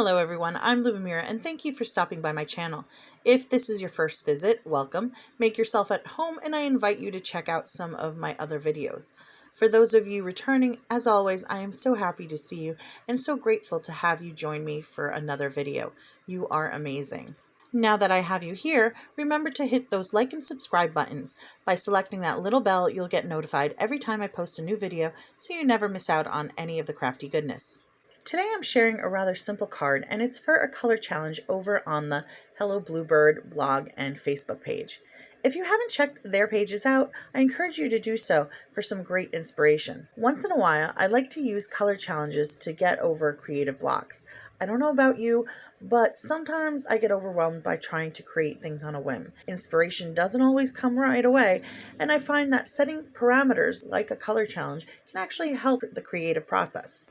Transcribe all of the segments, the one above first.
Hello everyone, I'm Lubomira and thank you for stopping by my channel. If this is your first visit, welcome. Make yourself at home and I invite you to check out some of my other videos. For those of you returning, as always, I am so happy to see you and so grateful to have you join me for another video. You are amazing. Now that I have you here, remember to hit those like and subscribe buttons. By selecting that little bell, you'll get notified every time I post a new video so you never miss out on any of the crafty goodness. Today I'm sharing a rather simple card, and it's for a color challenge over on the Hello Bluebird blog and Facebook page. If you haven't checked their pages out, I encourage you to do so for some great inspiration. Once in a while, I like to use color challenges to get over creative blocks. I don't know about you, but sometimes I get overwhelmed by trying to create things on a whim. Inspiration doesn't always come right away, and I find that setting parameters like a color challenge can actually help the creative process.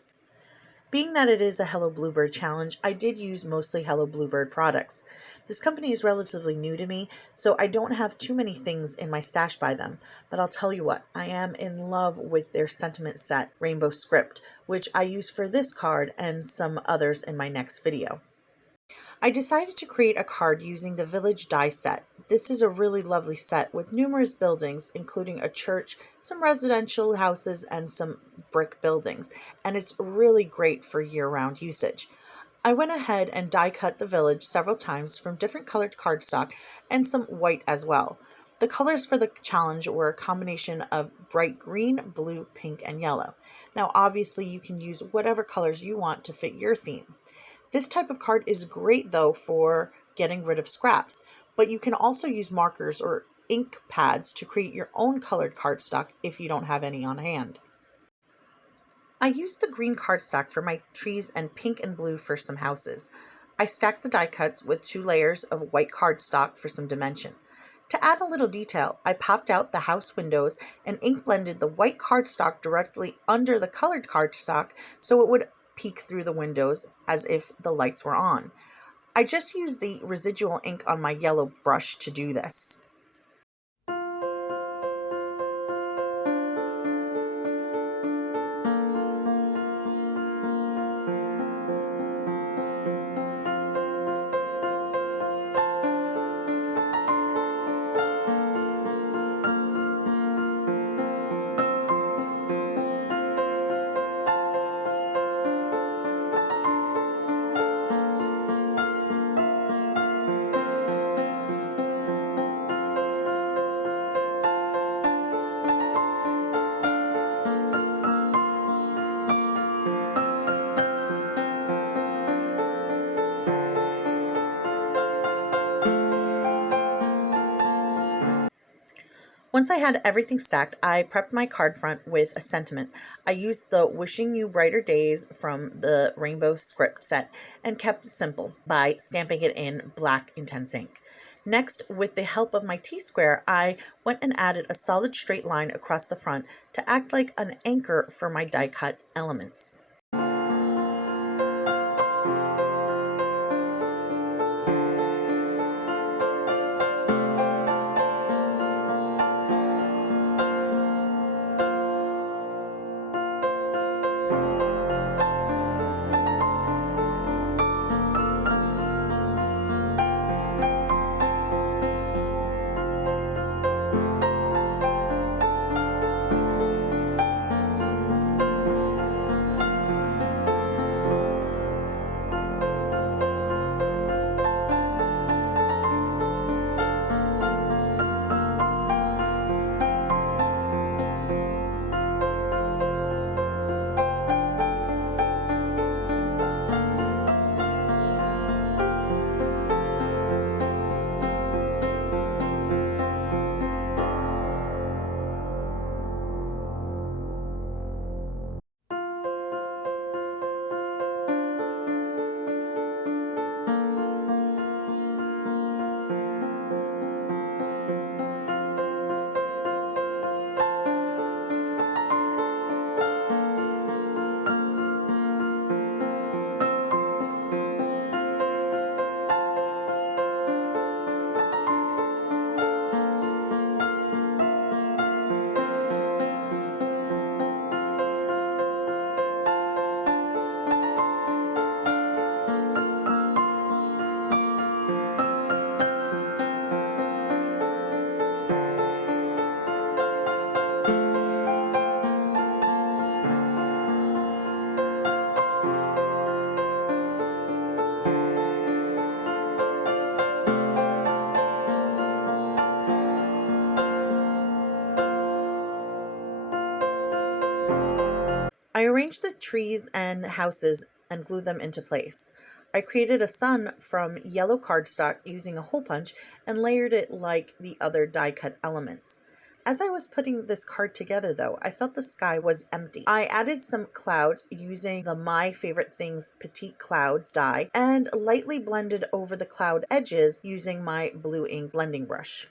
Being that it is a Hello Bluebird challenge, I did use mostly Hello Bluebird products. This company is relatively new to me, so I don't have too many things in my stash by them. But I'll tell you what, I am in love with their sentiment set, Rainbow Script, which I use for this card and some others in my next video. I decided to create a card using the Village die set. This is a really lovely set with numerous buildings, including a church, some residential houses, and some brick buildings, and it's really great for year-round usage. I went ahead and die cut the village several times from different colored cardstock and some white as well. The colors for the challenge were a combination of bright green, blue, pink, and yellow. Now obviously you can use whatever colors you want to fit your theme. This type of card is great though for getting rid of scraps, but you can also use markers or ink pads to create your own colored cardstock if you don't have any on hand. I used the green cardstock for my trees and pink and blue for some houses. I stacked the die cuts with 2 layers of white cardstock for some dimension. To add a little detail, I popped out the house windows and ink blended the white cardstock directly under the colored cardstock so it would peek through the windows as if the lights were on. I just used the residual ink on my yellow brush to do this. Once I had everything stacked, I prepped my card front with a sentiment. I used the Wishing You Brighter Days from the Rainbow Script set and kept it simple by stamping it in black intense ink. Next, with the help of my T-square, I went and added a solid straight line across the front to act like an anchor for my die cut elements. arranged the trees and houses and glued them into place. I created a sun from yellow cardstock using a hole punch and layered it like the other die-cut elements. As I was putting this card together though, I felt the sky was empty. I added some clouds using the My Favorite Things Petite Clouds die and lightly blended over the cloud edges using my blue ink blending brush.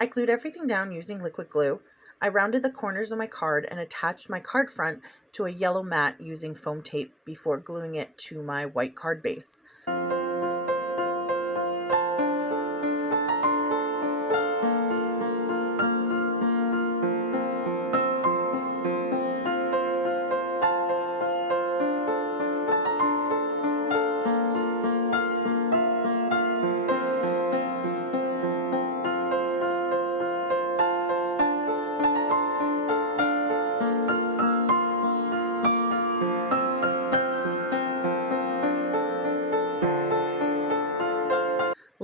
I glued everything down using liquid glue. I rounded the corners of my card and attached my card front to a yellow mat using foam tape before gluing it to my white card base.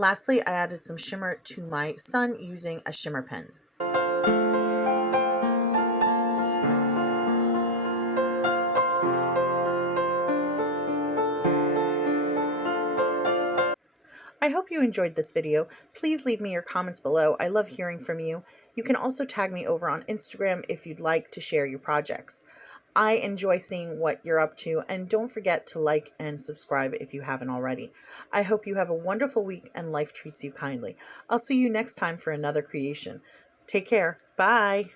Lastly, I added some shimmer to my sun using a shimmer pen. I hope you enjoyed this video. Please leave me your comments below. I love hearing from you. You can also tag me over on Instagram if you'd like to share your projects. I enjoy seeing what you're up to, and don't forget to like and subscribe if you haven't already. I hope you have a wonderful week and life treats you kindly. I'll see you next time for another creation. Take care. Bye.